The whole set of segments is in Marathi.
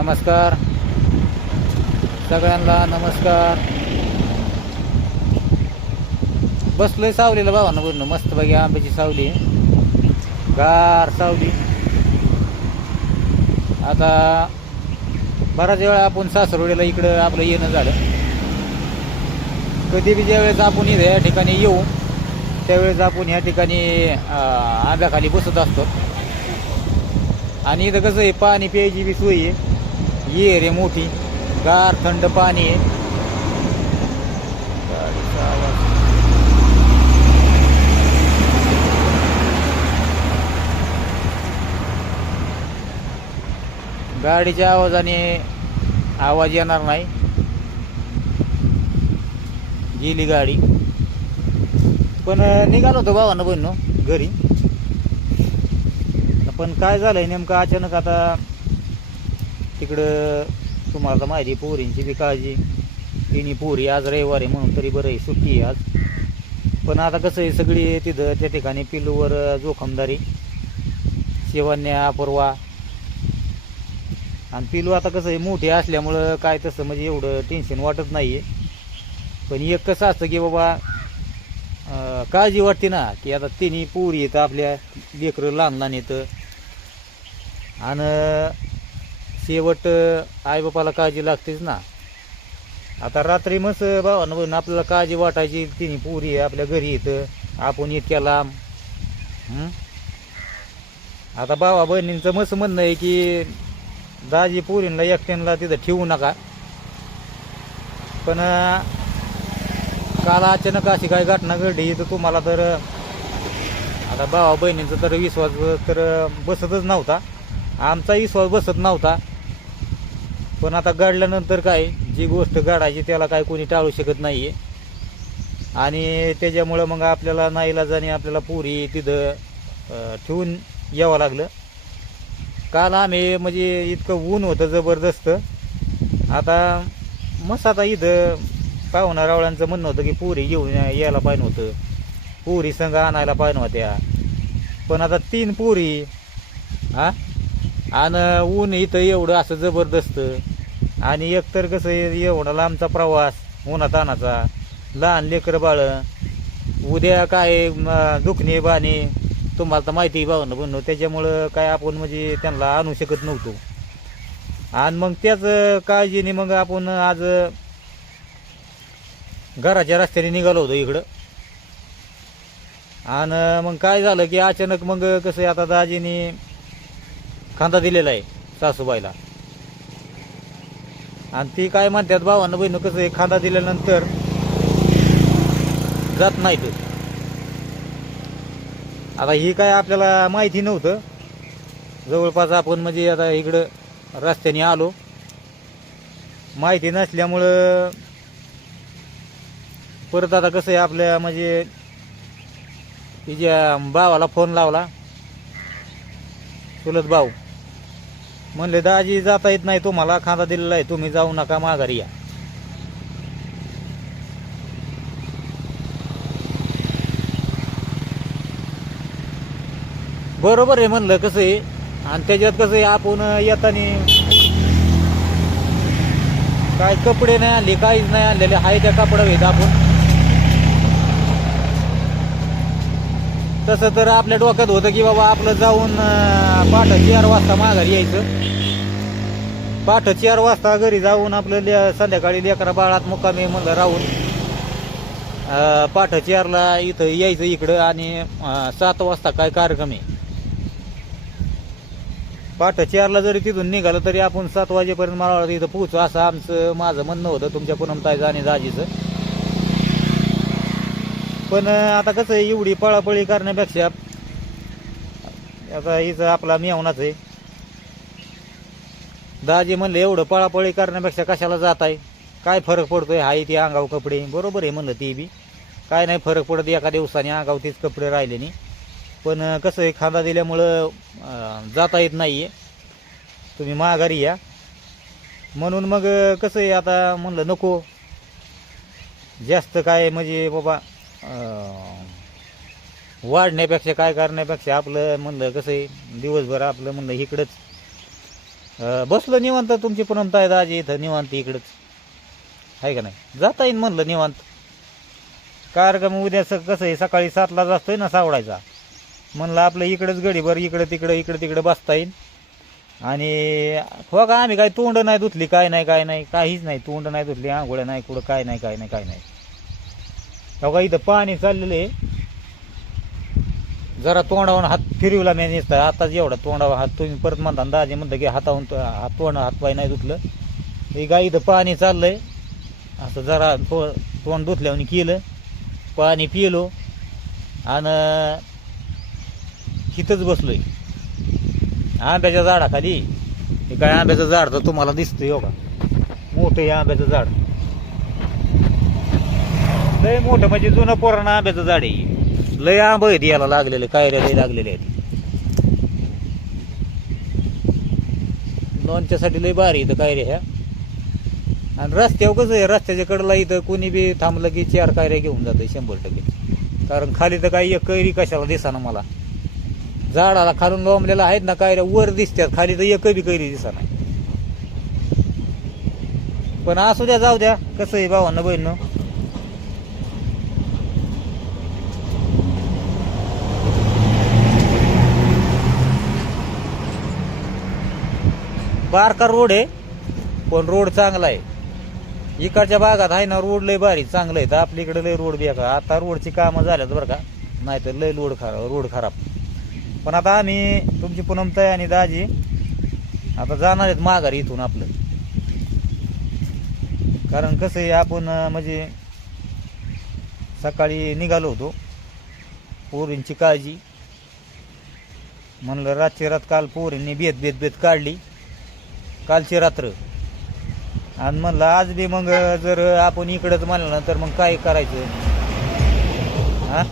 नमस्कार. सगळ्यांना नमस्कार. बसलोय सावलीला बाबांना बोलणं. मस्त बघी आंब्याची सावली. गार सावली. आता बराच वेळा आपण सासरवडीला इकडं आपलं येणं झालं. कधी बी ज्यावेळेस आपण इथे या ठिकाणी येऊ त्यावेळेस आपण ह्या ठिकाणी आंब्याखाली बसत असतो. आणि इथं कसं आहे पाणी प्यायची बी सोय आहे. ये रे मोठी. गार थंड पाणी आहे. गाडीचा आवाज. गाडीच्या आवाजाने आवाज येणार नाही. गेली गाडी. पण निघालो होतो भावानं बहिण घरी. पण काय झालंय नेमकं? अचानक आता तिकडं तुम्हाला माझी माहिती पोरींची बी काळजी. तिन्ही पोरी आज रविवार आहे म्हणून तरी बरं आहे सुट्टी आहे आज. पण आता कसं आहे सगळी तिथं त्या ठिकाणी पिलूवर जोखमदारी. शिवन्या अपूर्वा. आणि पिलू आता कसं आहे मोठी असल्यामुळं काय तसं म्हणजे एवढं टेन्शन वाटत नाही आहे पण एक कसं असतं की बाबा काळजी वाटते ना की आता तिन्ही पोरी येतं आपल्या लेकरं लहान लहान येतं आणि शेवट आईबापाला काळजी लागतेच ना. आता रात्री मस्त भावानं आपल्याला काळजी वाटायची तिने पोरी आहे आपल्या घरी येतं आपण इतक्या लांब. आता भावा बहिणींचं मस्त म्हणणं आहे की दाजी पोरींना एकट्यांना तिथं ठेवू नका. पण काल अचानक अशी काही घटना घडली तर तुम्हाला तर आता भावा बहिणींचा तर विश्वास तर बसतच नव्हता. आमचा विश्वास बसत नव्हता. पण आता गाडल्यानंतर काय जी गोष्ट गाडायची त्याला काय कोणी टाळू शकत नाही आहे आणि त्याच्यामुळं मग आपल्याला नाईलाजाने आपल्याला पुरी तिथं ठेवून यावं लागलं. काल आम्ही म्हणजे इतकं ऊन होतं जबरदस्त. आता मस्त आता इथं पाहुणा रावळ्यांचं म्हणणं होतं की पुरी घेऊन यायला पाहिजे होतं. पुरी संघ आणायला पाहिजे होत्या. पण आता तीन पुरी हां? आणि ऊन इथं एवढं असं जबरदस्त. आणि एकतर कसं आहे, एवढा लांबचा प्रवास उन्हातानाचा लहान लेकरं बाळ उद्या काय दुखणे बाणे तुम्हाला तर माहिती भावनं बनणं त्याच्यामुळं काय आपण म्हणजे त्यांना आणू शकत नव्हतो. आणि मग त्याच काळजीने मग आपण आज घराच्या रस्त्याने निघालो होतो इकडं. आणि मग काय झालं की अचानक मग कसं आता दाजीने खांदा दिलेला आहे सासूबाईला. आणि ती काय म्हणतात भावानं बहिणं कसं आहे खांदा दिल्यानंतर जात नाही नाहीत आता ही काय आपल्याला माहिती नव्हतं. जवळपास आपण म्हणजे आता इकडं रस्त्याने आलो. माहिती नसल्यामुळं परत आता कसं आहे आपल्या म्हणजे तिच्या भावाला फोन लावला. चुलत भाऊ. म्हणले दाजी जाता येत नाही. तुम्हाला खांदा दिलेला आहे. तुम्ही जाऊ नका माघारी या. बरोबर आहे म्हणलं कसं आहे. आणि त्याच्यात कसं आहे आपण येताना काय कपडे नाही आणले काहीच नाही आणलेले. हाय त्या कपडा घेत आपण. तसं तर आपल्या डोक्यात होतं की बाबा आपलं जाऊन पाठ चार वाजता माघारी यायचं. पाठ चार वाजता घरी जाऊन आपलं ले- संध्याकाळी लेकरा बाळात मुक्कामी म्हणलं राहून. अं, पाठ चारला इथं यायचं इकडं आणि सात वाजता काय कार्यक्रम आहे? पाठ चारला जरी तिथून निघालं तरी आपण सात वाजेपर्यंत मला वाटतं इथं पोहोचू. असं आमचं माझं म्हणणं होतं तुमच्या पुनमताईचं आणि दाजीचं. पण आता कसं आहे एवढी पळापळी करण्यापेक्षा आता हिचं आपला मेवनाच आहे. दाजी म्हणले एवढं पळापळी करण्यापेक्षा कशाला जात आहे काय फरक पडतोय? हाय ती अंगाव कपडे. बरोबर आहे म्हणलं ती बी. काय नाही फरक पडत एका दिवसाने अंगाव तीच कपडे राहिले नाही. पण कसं आहे खांदा दिल्यामुळं जाता येत नाही आहे तुम्ही माघारी या. म्हणून मग कसं आहे आता म्हणलं नको. जास्त काय म्हणजे बाबा वाढण्यापेक्षा काय करण्यापेक्षा आपलं म्हणलं कसं आहे दिवसभर आपलं म्हणलं इकडंच. बसलो निवांत तुमची पुनमताय दाजी इथं निवांत इकडंच. आहे का नाही? जाता येईन म्हणलं निवांत. कार्यक्रम उद्या स कसं आहे सकाळी सातला असतोय ना सावडायचा. म्हणलं आपलं इकडंच गडीभर इकडं तिकडं इकडं तिकडं बसता येईल आणि हो का आम्ही काय तोंड नाही धुतली काय नाही काय नाही काहीच नाही. तोंड नाही धुतली आंघोळ्या नाही कुठं काय नाही काय नाही काय नाही. हो का इथं पाणी चाललेलं आहे. जरा तोंडावरून हात फिरवला मी नुसतं आताच एवढा तोंडावर हात. तुम्ही परत म्हणता दाजे म्हणतं म्हणता की हाताहून तो- हात तोंड हात पाय नाही धुतलं. हे गाई इथं पाणी चाललंय. असं जरा तो तोंड धुतल्यावर केलं. पाणी पिलो. आणि तिथंच बसलोय. आंब्याच्या झाडाखाली. हे काय आंब्याचं झाड तर तुम्हाला दिसतं हो का? मोठं हे आंब्याचं झाड. लय मोठं म्हणजे जुनं पुराणं आंब्याचं झाड आहे लय आंब आहेत याला लागलेले कायऱ्या लय लागलेले आहेत. लोणच्यासाठी लय भारी इथं कायऱ्या ह्या. आणि रस्त्यावर कसं आहे रस्त्याच्या कडला इथं कोणी बी थांबलं की चार कायऱ्या घेऊन जातं शंभर टक्के. कारण खाली तर काही एक कैरी कशाला दिसाना मला. झाडाला खालून लोंबलेला आहेत ना कायऱ्या वर दिसतात. खाली तर एक बी कैरी दिसाना. पण असू द्या जाऊ द्या. कसं आहे भावांना बहिणं बारका रोड आहे पण रोड चांगला आहे. इकडच्या भागात आहे ना रोड लय भारी चांगलं आहे. तर आपल्या इकडे लय रोड बेकार आता रोडची कामं झाल्यात बरं का. नाही तर लय रोड खराब रोड खराब. पण आता आम्ही तुमची पुनमताई आणि दाजी आता जाणार आहेत माघारी इथून आपलं. कारण कसं आहे आपण म्हणजे सकाळी निघालो होतो. पोरींची काळजी. म्हणलं रातची रात काल पोरींनी बेत बेत बेत काढली. कालची रात्र. आणि म्हणलं आज बी मग जर आपण इकडंच म्हणलं ना तर मग काय करायचं? हा?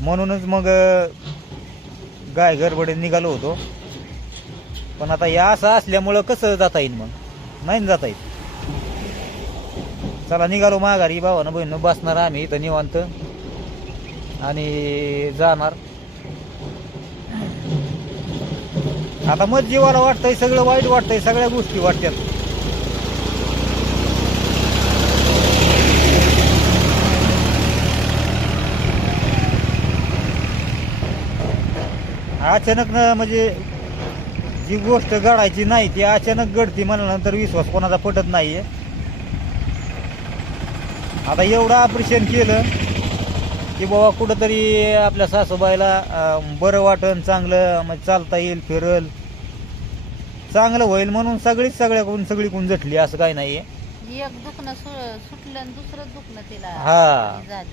म्हणूनच मग गाय गडबडीत निघालो होतो. पण आता या असं असल्यामुळं कसं जाता येईल मग? नाही ना जाता येईल चला निघालो माघारी भावानं बहिणं बसणार आम्ही इथं निवांत. आणि जाणार. आता मग जीवाला वाटतंय सगळं वाईट वाटतंय सगळ्या गोष्टी वाटतात. अचानक न म्हणजे जी गोष्ट घडायची नाही ती अचानक घडती म्हणल्यानंतर विश्वास कोणाचा पटत नाहीये. आता एवढं ऑपरेशन केलं की बाबा कुठंतरी आपल्या सासूबाईला बरं वाटन चांगलं म्हणजे चालता येईल फिरल. चांगलं होईल म्हणून सगळीच सगळ्याकडून सगळीकडून झटली असं काही नाहीये. एक दुखणं सु- सुटलं आणि दुसरं दुखणं तिला. हा. झालं.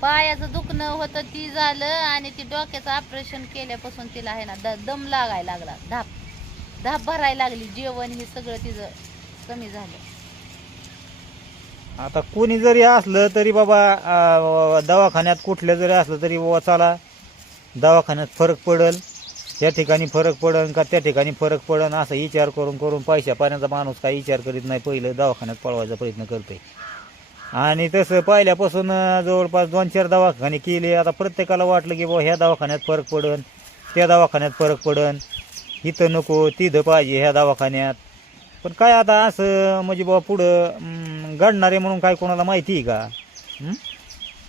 पायाचं दुखणं होतं ती झालं आणि ती डोक्याचं ऑपरेशन केल्यापासून तिला आहे ना द- दम लागायला लागला. धाप. धाप भरायला लागली. जेवण हे सगळं तिचं कमी झालं. आता कोणी जरी असलं तरी बाबा अं, दवाखान्यात कुठल्या जरी असलं तरी बाबा चला दवाखान्यात फरक पडल. त्या ठिकाणी फरक पडन का त्या ठिकाणी फरक पडन असा विचार करून करून पैशा पाण्याचा माणूस काही विचार करीत नाही पहिलं दवाखान्यात पळवायचा प्रयत्न करते आणि तसं पहिल्यापासून जवळपास दोन चार दवाखाने केले. आता प्रत्येकाला वाटलं की बाबा ह्या दवाखान्यात फरक पडन त्या दवाखान्यात फरक पडन. इथं नको तिथं पाहिजे ह्या दवाखान्यात. पण काय आता असं म्हणजे बाबा पुढं घडणारे म्हणून काय कोणाला माहिती आहे का?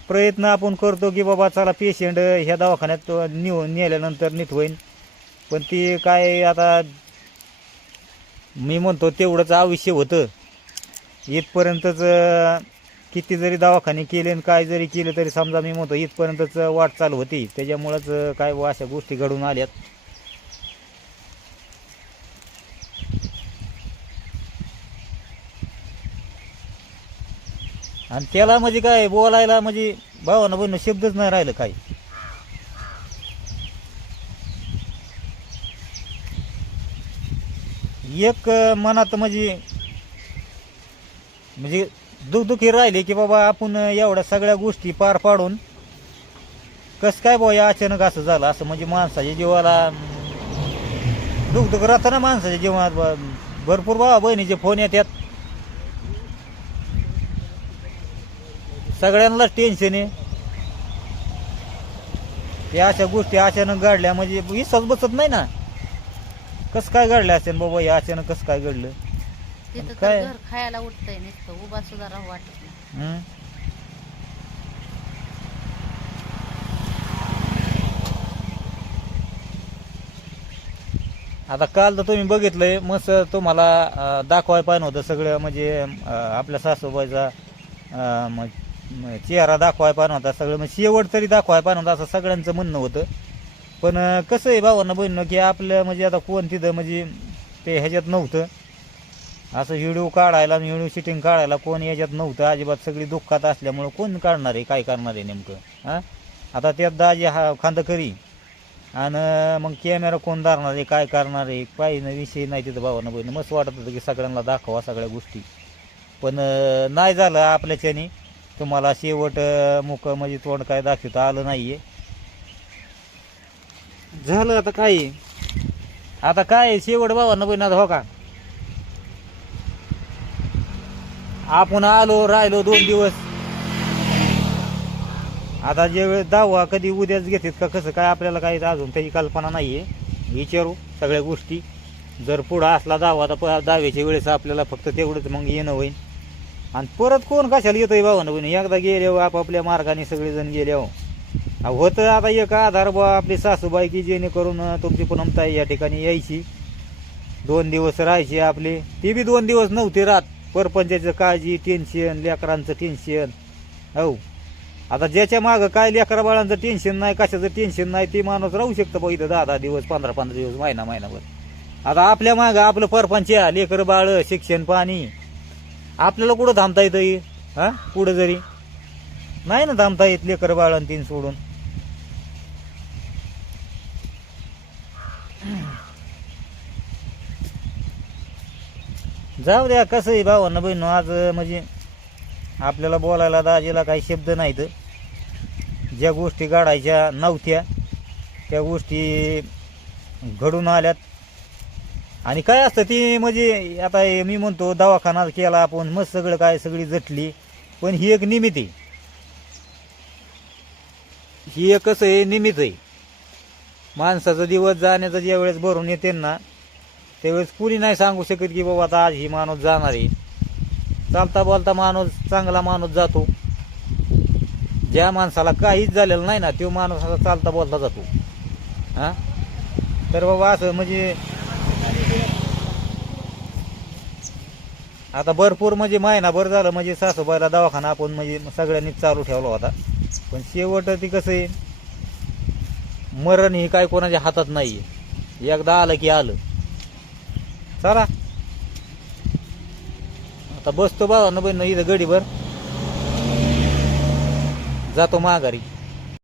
प्रयत्न आपण करतो की बाबा चला पेशंट ह्या दवाखान्यात नेऊन नेल्यानंतर नीट होईल पण ती काय आता मी म्हणतो तेवढंच आयुष्य होतं. इथपर्यंतच किती जरी दवाखाने केले आणि काय जरी केलं तरी समजा मी म्हणतो इथपर्यंतच वाट चालू होती. त्याच्यामुळंच काय अशा गोष्टी घडून आल्यात. आणि त्याला म्हणजे काय बोलायला म्हणजे भावानं बहिण शब्दच नाही राहिलं काही. एक मनात म्हणजे म्हणजे दुखदुखी राहिले की बाबा आपण एवढ्या सगळ्या गोष्टी पार पाडून कस काय बाबा या अचानक असं झालं? असं म्हणजे माणसाच्या जीवाला दुखदुख राहतं ना माणसाच्या जीवनात बा- भरपूर बाबा बहिणीचे फोन येतात. सगळ्यांनाच टेन्शन आहे. या अशा गोष्टी अचानक घडल्या म्हणजे विश्वास बसत नाही ना. कसं काय घडलं असेल बाबा? हे अचानक कसं काय घडलं? तिथं काय? तर घर खायला उठतंय नुसतं. उभा सुद्धा राहू वाटत नाही. हं? आता काल तर तुम्ही बघितलंय मस्त तुम्हाला अं, दाखवाय पाहिजे होतं सगळं. म्हणजे अं, आपल्या सासूबाईचा अं, म- म- चेहरा दाखवाय पाहिजे होता सगळं. म्हणजे शेवट तरी दाखवाय पाहिजे होता असं सगळ्यांचं म्हणणं होतं. पण कसं आहे भावांना बहिणं की आपलं म्हणजे आता कोण तिथं म्हणजे ते ह्याच्यात नव्हतं. असं व्हिडिओ काढायला व्हिडिओ शूटिंग काढायला कोण याच्यात नव्हतं. अजिबात सगळी दुःखात असल्यामुळं कोण काढणार आहे काय करणार आहे नेमकं हां? आता त्यात दाजी हा खांद करी आणि मग कॅमेरा कोण धरणार आहे काय करणार आहे काही नाही विषय नाही तिथं भावांना बहिणं मस्त वाटत होतं की सगळ्यांना दाखवा सगळ्या गोष्टी. पण नाही झालं आपल्याच्याने. तुम्हाला शेवट मुख म्हणजे तोंड काय दाखवता आलं नाही आहे झालं आता काय? आता काय? आहे, शेवट भावांना बहिणी आता हो का? आपण आलो राहिलो दोन दिवस. आता जे वेळेस दहावा कधी उद्याच घेतात का कसं काय आपल्याला काही अजून त्याची कल्पना नाही आहे विचारू सगळ्या गोष्टी. जर पुढं असला दहावा तर प- दहाव्याच्या वेळेस आपल्याला फक्त तेवढंच मग येणं होईल आणि परत कोण कशाला येतोय भावानं बहिणी? एकदा गेले आपापल्या मार्गाने सगळेजण गेले हो होतं आता एक आधार बा आपली सासूबाई की जेणेकरून तुमची पूनमताई या ठिकाणी यायची. दोन दिवस राहायची आपली. ती बी दोन दिवस नव्हती राहत. परपंचाचं काळजी टेन्शन लेकरांचं टेन्शन हो आता ज्याच्या मागं काय लेकरा बाळांचं टेन्शन नाही कशाचं टेन्शन नाही ते माणूस राहू शकतं बघ इथं दहा दहा दिवस पंधरा पंधरा दिवस महिना महिनाभर. आता आपल्या मागं आपलं परपंच आहे, लेकर बाळ शिक्षण पाणी. आपल्याला कुठं थांबता येतं हां? हा? पुढं जरी? नाही ना थांबता येत लेकर बाळ तीन सोडून. जाऊ द्या कसं आहे भावांना बहिण आज म्हणजे आपल्याला बोलायला दाजीला काही शब्द नाहीत. ज्या गोष्टी काढायच्या नव्हत्या त्या गोष्टी घडून आल्यात. आणि काय असतं ती म्हणजे आता हे मी म्हणतो दवाखाना केला आपण मस्त सगळं काय सगळी जटली. पण ही एक निमित्त आहे. ही एक कसं आहे निमित्त आहे. माणसाचा दिवस जाण्याचा ज्या वेळेस भरून येते ना त्यावेळेस कुणी नाही सांगू शकत की बाबा आता आज ही माणूस जाणार आहे. चालता बोलता माणूस चांगला माणूस जातो. ज्या माणसाला काहीच झालेलं नाही ना तो माणूस असा चालता बोलता जातो. हा? तर बाबा असं म्हणजे आता भरपूर म्हणजे महिनाभर झालं म्हणजे सासूबाईला दवाखाना आपण म्हणजे सगळ्यांनीच चालू ठेवला होता. पण शेवट ती कसं आहे मरण ही काय कोणाच्या हातात नाहीये. एकदा आलं की आलं. चला. आता बसतो बाबा न ना इथं गडीभर जातो माघारी.